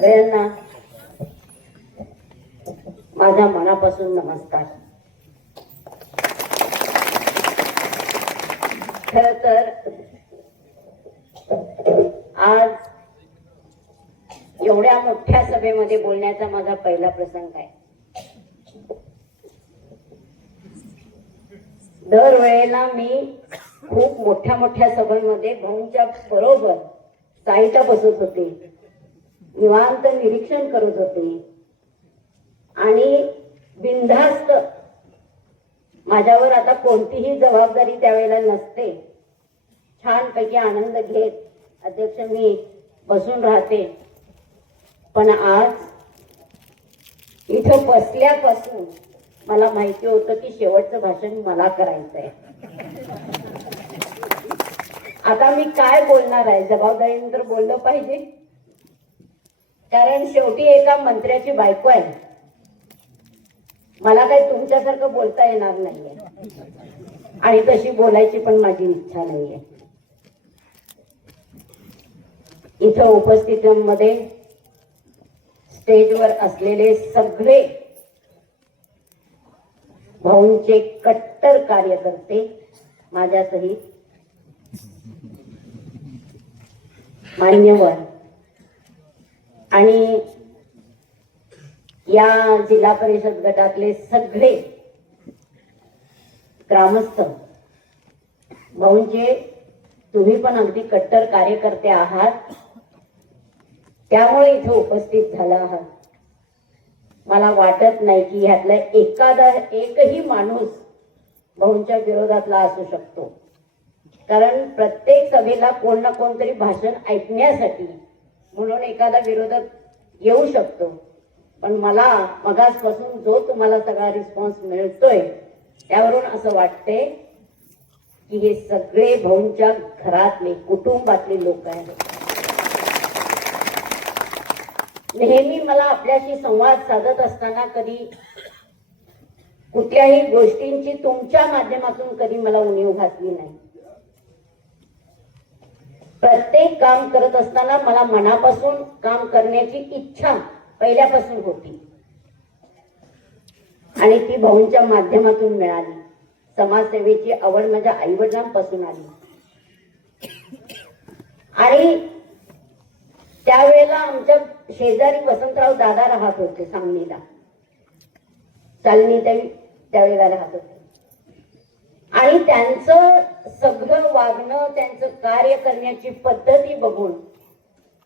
सगळ्यांना माझ्या मनापासून नमस्कार. खर तर आज एवढ्या मोठ्या सभेमध्ये बोलण्याचा माझा पहिला प्रसंग आहे. दरवेळेला मी खूप मोठ्या मोठ्या सभांमध्ये भाऊंच्या बरोबर साईटा बसत होते. निवांत निरीक्षण करत होते. आणि बिनधास्त माझ्यावर आता कोणतीही जबाबदारी त्यावेळेला नसते. छानपैकी आनंद घेत अध्यक्ष मी बसून राहते. पण आज इथं बसल्यापासून मला माहिती होतं की शेवटचं भाषण मला करायचं आहे आता मी काय बोलणार आहे? जबाबदारीनंतर बोललं पाहिजे. कारण शेवटी एका मंत्र्याची बायको आहे. मला काही तुमच्यासारखं बोलता येणार नाहीये. आणि तशी बोलायची पण माझी इच्छा नाहीये. इथं उपस्थितांमध्ये स्टेजवर असलेले सगळे भाऊंचे कट्टर कार्यकर्ते माझ्यासहित मान्यवर आणि या जिल्हा परिषद गटातले सगळे ग्रामस्थ भाऊंचे तुम्ही पण अगदी कट्टर कार्यकर्ते आहात. त्यामुळे इथे उपस्थित झाला आहात. मला वाटत नाही की ह्यातला एखादा एकही माणूस भाऊंच्या विरोधातला असू शकतो. कारण प्रत्येक सभेला कोण ना कोणतरी भाषण ऐकण्यासाठी म्हणून एखादा विरोधक येऊ शकतो. पण मला मगासपासून जो तुम्हाला सगळा रिस्पॉन्स मिळतोय त्यावरून असं वाटते की हे सगळे भाऊंच्या घरातले कुटुंबातले लोक आहेत. नेहमी मला आपल्याशी संवाद साधत असताना कधी कुठल्याही गोष्टींची तुमच्या माध्यमातून कधी मला उणीव घातली नाही. प्रत्येक काम करत असताना मला मनापासून काम करण्याची इच्छा पहिल्यापासून होती. आणि ती भाऊंच्या माध्यमातून मिळाली. समाजसेवेची आवड माझ्या आई वडिलांपासून आली. आणि त्यावेळेला आमच्या शेजारी वसंतराव दादा राहत होते सांगलीला. चालणी त्यावेळेला राहत होते. आणि त्यांचं सगळं वागणं त्यांचं कार्य करण्याची पद्धती बघून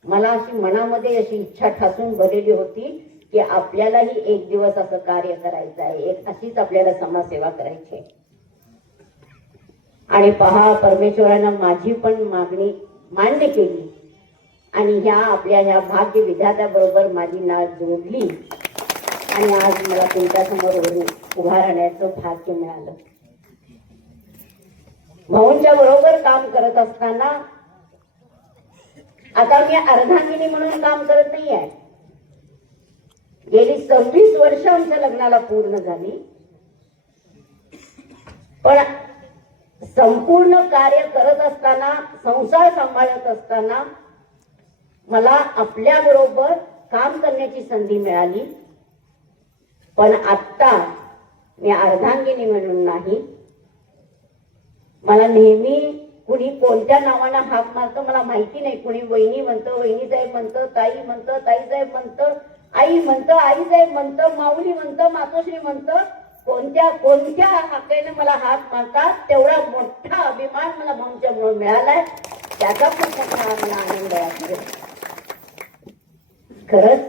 मला अशी मनामध्ये अशी इच्छा ठासून भरलेली होती की आपल्यालाही एक दिवस असं कार्य करायचं आहे. एक अशीच आपल्याला समाजसेवा करायची आहे. आणि पहा परमेश्वरानं माझी पण मागणी मान्य केली. आणि ह्या आपल्या ह्या भाग्य विधात्याबरोबर माझी नाळ जोडली. आणि आज मला तुमच्यासमोर उभा राहण्याचं भाग्य मिळालं. भाऊंच्या बरोबर काम करत असताना आता मी अर्धांगिनी म्हणून काम करत नाही आहे गेली सव्वीस वर्ष आमच्या लग्नाला पूर्ण झाली. पण संपूर्ण कार्य करत असताना संसार सांभाळत असताना मला आपल्या बरोबर काम करण्याची संधी मिळाली. पण आत्ता मी अर्धांगिनी म्हणून नाही. मला नेहमी कुणी कोणत्या नावानं हाक मारतं मला माहिती नाही. कुणी वहिनी म्हणतं वहिनी साहेब म्हणतं ताई म्हणतं ताई साहेब म्हणतं आई म्हणतं आई साहेब म्हणतं माऊली म्हणतं मातोश्री म्हणतं. कोणत्या कोणत्या हाकेने मला हाक मारतात तेवढा मोठा अभिमान मला भाऊंच्यामुळे मिळालाय. त्याचा पण मोठा मला आनंद आहे. खरंच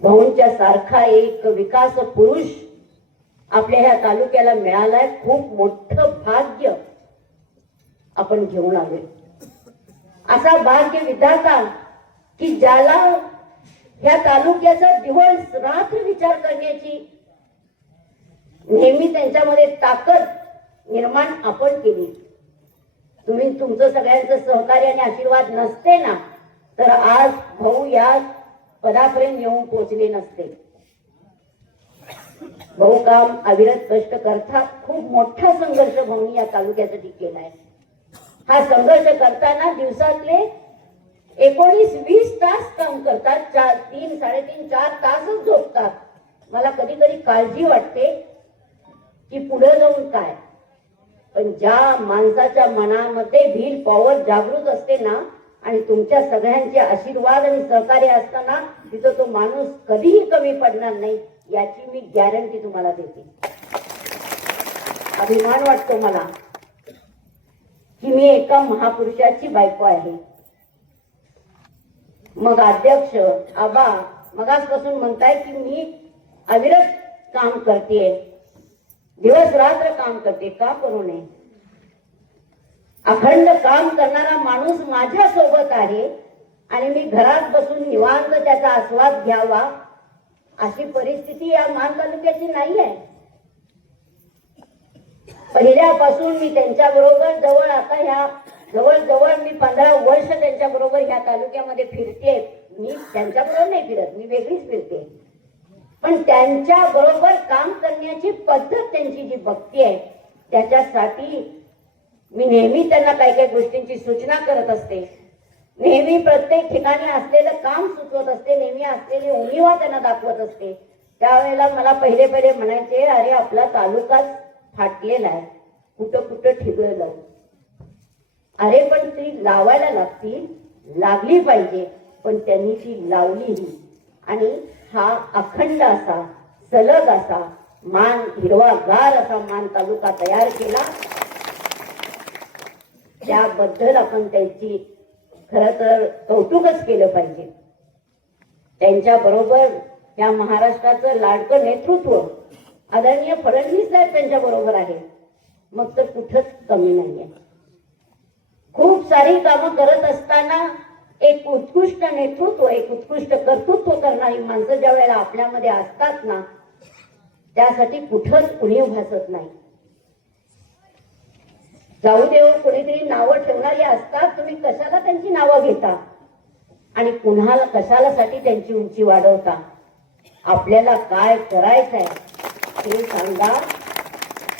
भाऊंच्या सारखा एक विकास पुरुष आपल्या ह्या तालुक्याला मिळालाय खूप मोठं भाग्य आपण घेऊन आलोय. असा भाग्य विधाता की ज्याला ह्या तालुक्याचा दिवस रात्र विचार करण्याची नेहमी त्यांच्यामध्ये ताकद निर्माण आपण केली. तुम्ही तुमचं सगळ्यांचं सहकार्य आणि आशीर्वाद नसते ना तर आज भाऊ या पदापर्यंत येऊन पोहोचले नसते. बहुकाम काम अविरत कष्ट करता खूप मोठा संघर्ष भाऊनी या तालुक्यासाठी केलाय हा संघर्ष करताना दिवसातले एकोणीस वीस तास काम करतात. चार तीन साडेतीन चार तासच झोपतात. मला कधी कधी काळजी वाटते की पुढे जाऊन काय. पण ज्या माणसाच्या मनामध्ये भील पॉवर जागृत असते ना आणि तुमच्या सगळ्यांचे आशीर्वाद आणि सहकार्य असताना तिथं तो माणूस कधीही कमी पडणार नाही. याची मी गॅरंटी तुम्हाला देते. अभिमान वाटतो मला की मी एका महापुरुषाची बायको आहे. मग अध्यक्ष आबा मगासपासून म्हणताय की मी अविरत काम करते. दिवस रात्र काम करते का करू नये? अखंड काम करणारा माणूस माझ्या सोबत आहे आणि मी घरात बसून निवांत त्याचा आस्वाद घ्यावा. अशी परिस्थिती या मान तालुक्याची नाही आहे पहिल्यापासून मी त्यांच्या बरोबर जवळ आता ह्या जवळ जवळ मी पंधरा वर्ष त्यांच्या बरोबर ह्या तालुक्यामध्ये फिरते. मी त्यांच्या बरोबर नाही फिरत मी वेगळीच फिरते. पण त्यांच्या बरोबर काम करण्याची पद्धत त्यांची जी भक्ती आहे त्याच्यासाठी मी नेहमी त्यांना काही काही गोष्टींची सूचना करत असते. नेहमी प्रत्येक ठिकाणी असलेलं काम सुचवत असते नेहमी असलेली उणीवा त्यांना दाखवत असते. त्यावेळेला मला पहिले पहिले म्हणायचे अरे आपला तालुकाच फाटलेला आहे. कुठं कुठं ठिगळ लावू अरे पण ती लावायला लागती लागली पाहिजे पण त्यांनी ती लावलीही. आणि हा अखंड असा सलग असा मान हिरवागार असा मान तालुका तयार केला. त्याबद्दल आपण त्यांची खर तर कौतुकच केलं पाहिजे. त्यांच्या बरोबर या महाराष्ट्राचं लाडकं नेतृत्व आदरणीय फडणवीस साहेब त्यांच्या बरोबर आहे. मग तर कुठंच कमी नाहीये. खूप सारी कामं करत असताना एक उत्कृष्ट नेतृत्व एक उत्कृष्ट कर्तृत्व करणारी माणसं ज्या वेळेला आपल्यामध्ये असतात ना त्यासाठी कुठंच उणीव भासत नाही. जाऊ देव हो, कोणीतरी नावं ठेवणारी असतात तुम्ही कशाला त्यांची नावं घेता? आणि कुणाला कशाला साठी त्यांची उंची वाढवता? आपल्याला काय करायचंय? ते सांगा.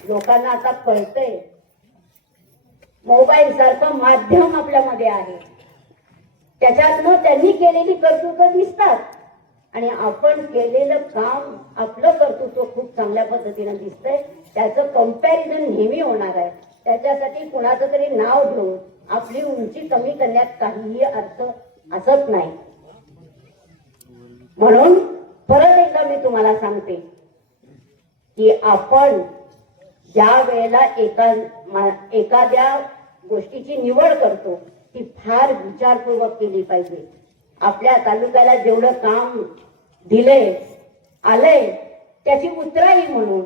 लोकांना आता कळतंय. मोबाईल सारखं माध्यम आपल्यामध्ये आहे. त्याच्यातनं त्यांनी केलेली कर्तृत्व दिसतात. आणि आपण केलेलं काम आपलं कर्तृत्व खूप चांगल्या पद्धतीनं दिसतंय. त्याचं कंपॅरिझन नेहमी होणार आहे. त्याच्यासाठी कुणाचं तरी नाव घेऊन आपली उंची कमी करण्यात काहीही अर्थ असत नाही. म्हणून परत एकदा मी तुम्हाला सांगते की आपण ज्या वेळेला एका एखाद्या गोष्टीची निवड करतो ती फार विचारपूर्वक केली पाहिजे. आपल्या तालुक्याला जेवढं काम दिलंय आलंय त्याची उतराई म्हणून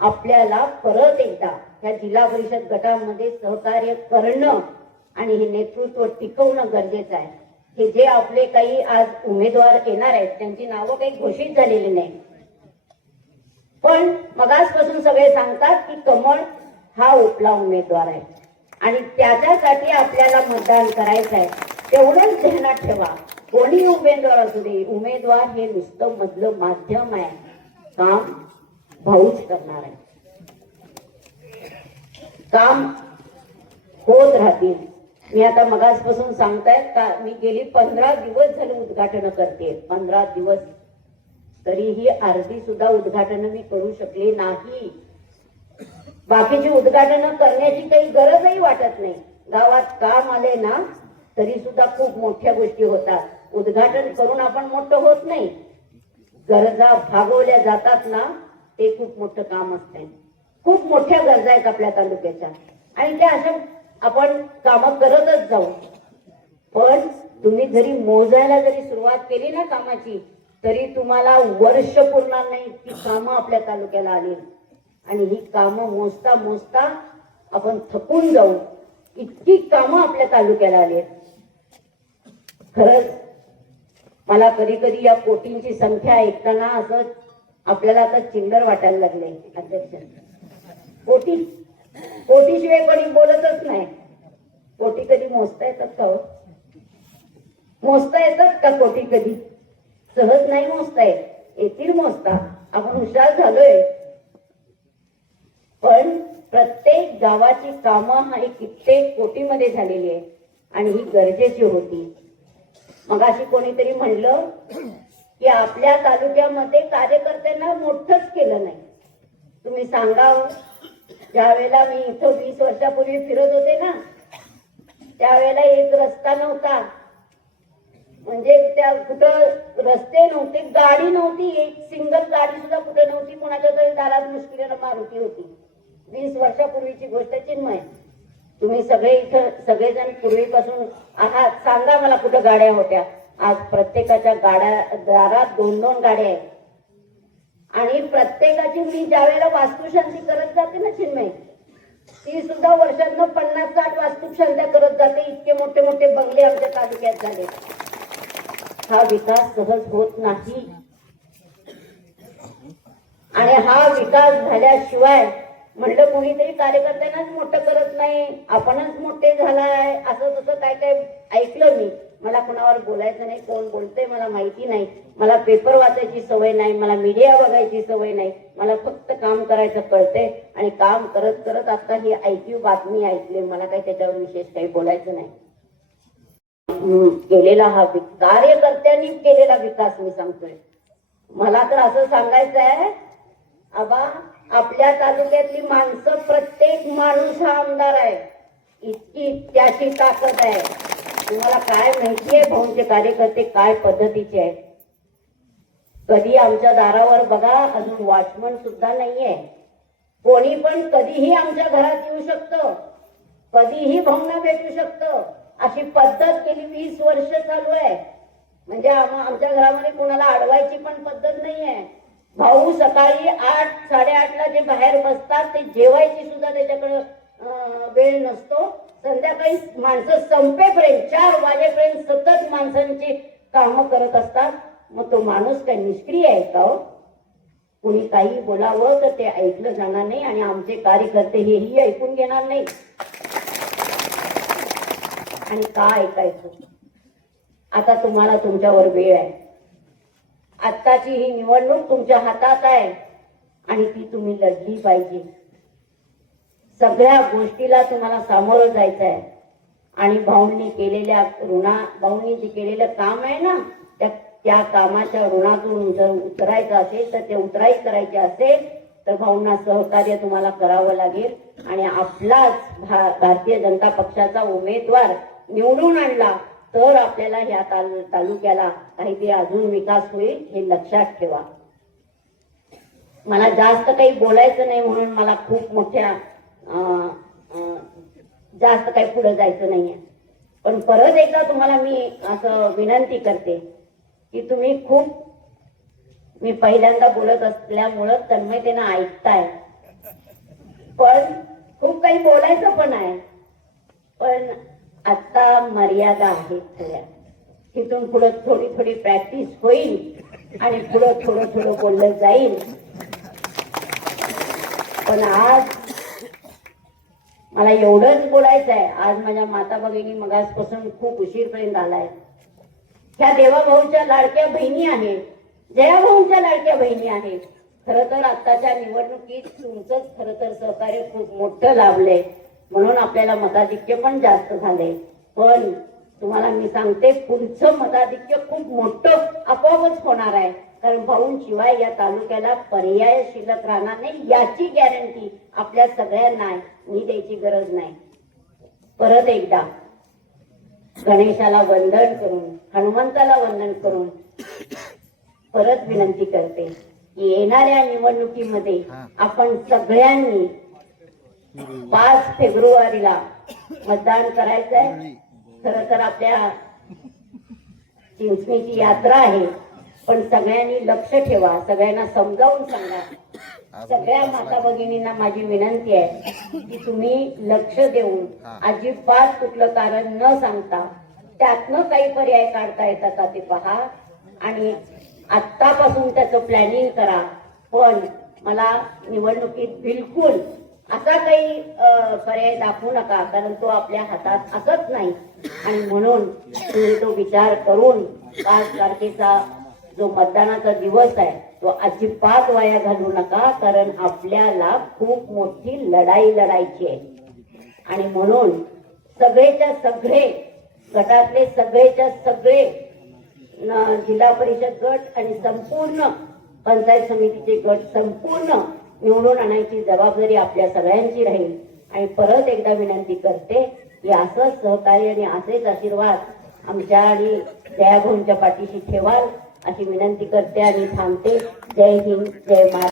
आपल्याला परत एकदा या जिल्हा परिषद गटामध्ये सहकार्य करणं आणि हे नेतृत्व टिकवणं गरजेचं आहे. हे जे आपले काही आज उमेदवार येणार आहेत त्यांची नावं काही घोषित झालेली नाही. पण मगासपासून सगळे सांगतात की कमळ हा उपला उमेदवार आहे. आणि त्याच्यासाठी आपल्याला मतदान करायचं आहे. तेवढंच ध्यानात ठेवा. कोणी उमेदवार असू दे उमेदवार हे नुसतं मधलं माध्यम आहे. काम भाऊच करणार आहे. काम होत राहतील. मी आता मगासपासून सांगताय का मी गेली पंधरा दिवस झाले उद्घाटन करते. पंधरा दिवस. तरीही अर्धी सुद्धा उद्घाटन मी करू शकले नाही. बाकीची उद्घाटन करण्याची काही गरजही वाटत नाही. गावात काम आले ना तरी सुद्धा खूप मोठ्या गोष्टी होतात. उद्घाटन करून आपण मोठं होत नाही. गरजा भागवल्या जातात ना ते खूप मोठं काम असते खूप मोठ्या गरजा आहेत आपल्या तालुक्याच्या. आणि त्या अशा आपण कामं करतच जाऊ. पण तुम्ही जरी मोजायला जरी सुरुवात केली ना कामाची तरी तुम्हाला वर्ष पुरणार नाही ती कामं आपल्या तालुक्याला आली. आणि ही कामं मोजता मोजता आपण थकून जाऊ. इतकी कामं आपल्या तालुक्याला आली खरंच मला कधी कधी या कोटींची संख्या ऐकताना असं आपल्याला आता चिल्लर वाटायला लागले अध्यक्ष. कोटी कोटीशिवाय कोणी बोलतच नाही. कोटी कधी मोजता येतात का हो? मोजता येतात का कोटी कधी? सहज नाही मोजता येत. येतील मोजता. आपण हुशार झालोय. पण प्रत्येक गावाची कामं हा एक कित्येक कोटीमध्ये झालेली आहे. आणि ही गरजेची होती. मग अशी कोणीतरी म्हणलं की आपल्या तालुक्यामध्ये कार्यकर्त्यांना मोठंच केलं नाही. तुम्ही सांगावं. ज्या वेळेला मी इथं वीस वर्षापूर्वी फिरत होते ना त्यावेळेला एक रस्ता नव्हता. म्हणजे त्या कुठं रस्ते नव्हते गाडी नव्हती एक सिंगल गाडी सुद्धा कुठं नव्हती कोणाच्या तरी दारात मुश्किलीनं मारुती होती. वीस वर्षापूर्वीची गोष्ट चिन्मय. तुम्ही सगळे इथं सगळेजण पूर्वीपासून आहात सांगा मला कुठं गाड्या होत्या. आज प्रत्येकाच्या गाड्या दारात दोन दोन गाड्या आहेत. आणि प्रत्येकाची मी ज्या वेळेला वास्तुशांती करत जाते ना चिन्मय ती सुद्धा वर्षातनं पन्नास साठ वास्तुशांत्या करत जाते. इतके मोठे मोठे बंगले आमच्या तालुक्यात झाले. हा विकास सहज होत नाही. आणि हा विकास झाल्याशिवाय म्हणलं कोणीतरी कार्यकर्त्यांनाच मोठं करत नाही. आपणच मोठे झालाय. असं तसं काय काय ऐकलं मी. मला कुणावर बोलायचं नाही कोण बोलतंय मला माहिती नाही. मला पेपर वाचायची सवय नाही मला मीडिया बघायची सवय नाही. मला फक्त काम करायचं कळतंय आणि काम करत करत आता ही ऐकीव बातमी ऐकली मला काही त्याच्यावर विशेष काही बोलायचं नाही. केलेला हा कार्यकर्त्यांनी केलेला विकास मी सांगतोय. मला तर असं सांगायचं आहे आबा आपल्या तालुक्यातली माणसं प्रत्येक माणूस हा आमदार आहे. इतकी त्याची ताकद आहे. तुम्हाला काय माहितीये भाऊंचे कार्यकर्ते काय पद्धतीचे आहेत? कधी आमच्या दारावर बघा अजून वॉचमन सुद्धा नाहीये. कोणी पण कधीही आमच्या घरात येऊ शकतं. कधीही भावना भेटू शकतं. अशी पद्धत गेली वीस वर्ष चालू आहे. म्हणजे आमच्या घरामध्ये कोणाला अडवायची पण पद्धत नाहीये. भाऊ सकाळी आठ साडेआठला जे बाहेर बसतात ते जेवायची सुद्धा त्याच्याकडे वेळ नसतो. संध्याकाळी माणसं संपेपर्यंत चार वाजेपर्यंत सतत माणसांची कामं करत असतात. मग तो माणूस काय निष्क्रिय आहे का हो? कुणी काही बोलावं तर ते ऐकलं जाणार नाही आणि आमचे कार्यकर्ते हेही ऐकून घेणार नाही. आणि का ऐकायचं? आता तुम्हाला तुमच्यावर वेळ आहे. आत्ताची ही निवडणूक तुमच्या हातात आहे आणि ती तुम्ही लढली पाहिजे. सगळ्या गोष्टीला तुम्हाला सामोरं जायचं आहे आणि भाऊंनी केलेल्या ऋणा भाऊंनी जे केलेलं काम आहे ना त्या त्या कामाच्या ऋणातून जर उतरायचं असेल तर ते उतराई करायचे असेल तर भाऊंना सहकार्य तुम्हाला करावं लागेल. आणि आपलाच भा भारतीय जनता पक्षाचा उमेदवार निवडून आणला तर आपल्याला ह्या ताल तालुक्याला काहीतरी अजून विकास होईल हे लक्षात ठेवा. मला जास्त काही बोलायचं नाही म्हणून मला खूप मोठ्या जास्त काही पुढे जायचं नाहीये. पण परत एकदा तुम्हाला मी असं विनंती करते की तुम्ही खूप मी पहिल्यांदा बोलत असल्यामुळं तन्मयतेनं ऐकताय. पण खूप काही बोलायचं पण आहे. पण आता मर्यादा आहे थोड्या तिथून पुढं थोडी थोडी प्रॅक्टिस होईल आणि पुढं थोडं थोडं बोललं जाईल. पण आज मला एवढंच बोलायचं आहे आज माझ्या माता भगिनी मगासपासून खूप उशीरपर्यंत आलाय. ह्या देवाभाऊच्या लाडक्या बहिणी आहेत जयाभाऊंच्या लाडक्या बहिणी आहेत खर तर आताच्या निवडणुकीत तुमचंच खर तर सहकार्य खूप मोठं लाभलंय. म्हणून आपल्याला मताधिक्य पण जास्त झाले पण तुम्हाला मी सांगते पुढचं मताधिक्य खूप मोठं आपोआपच होणार आहे. कारण भाऊंशिवाय या तालुक्याला पर्याय शिल्लक राहणार नाही याची गॅरंटी आपल्या सगळ्यांना मी द्यायची गरज नाही. परत एकदा गणेशाला वंदन करून हनुमंताला वंदन करून परत विनंती करते की येणाऱ्या निवडणुकीमध्ये आपण सगळ्यांनी पाच फेब्रुवारीला मतदान करायचंय. खर तर आपल्या चिंचणीची यात्रा आहे. पण सगळ्यांनी लक्ष ठेवा सगळ्यांना समजावून सांगा. सगळ्या माता भगिनींना माझी विनंती आहे की तुम्ही लक्ष देऊन अजिबात कुठलं कारण न सांगता त्यातनं काही पर्याय काढता येतात का ते पहा. आणि आत्तापासून त्याचं प्लॅनिंग करा. पण मला निवडणुकीत बिलकुल असा काही पर्याय दाखवू नका कारण तो आपल्या हातात असत नाही. आणि म्हणून तुम्ही तो विचार करून पाच तारखेचा जो मतदानाचा दिवस आहे तो अजिबात वाया घालू नका कारण आपल्याला खूप मोठी लढाई लढायची आहे. आणि म्हणून सगळेच्या सगळे गटातले सगळेच्या सगळे जिल्हा परिषद गट आणि संपूर्ण पंचायत समितीचे गट संपूर्ण निवडून आणायची जबाबदारी आपल्या सगळ्यांची राहील. आणि परत एकदा विनंती करते की असंच सहकार्य आणि असेच आशीर्वाद आमच्या आणि जयाभाऊंच्या पाठीशी ठेवाल. अशी विनंती करते आणि थांबते. जय हिंद जय महाराज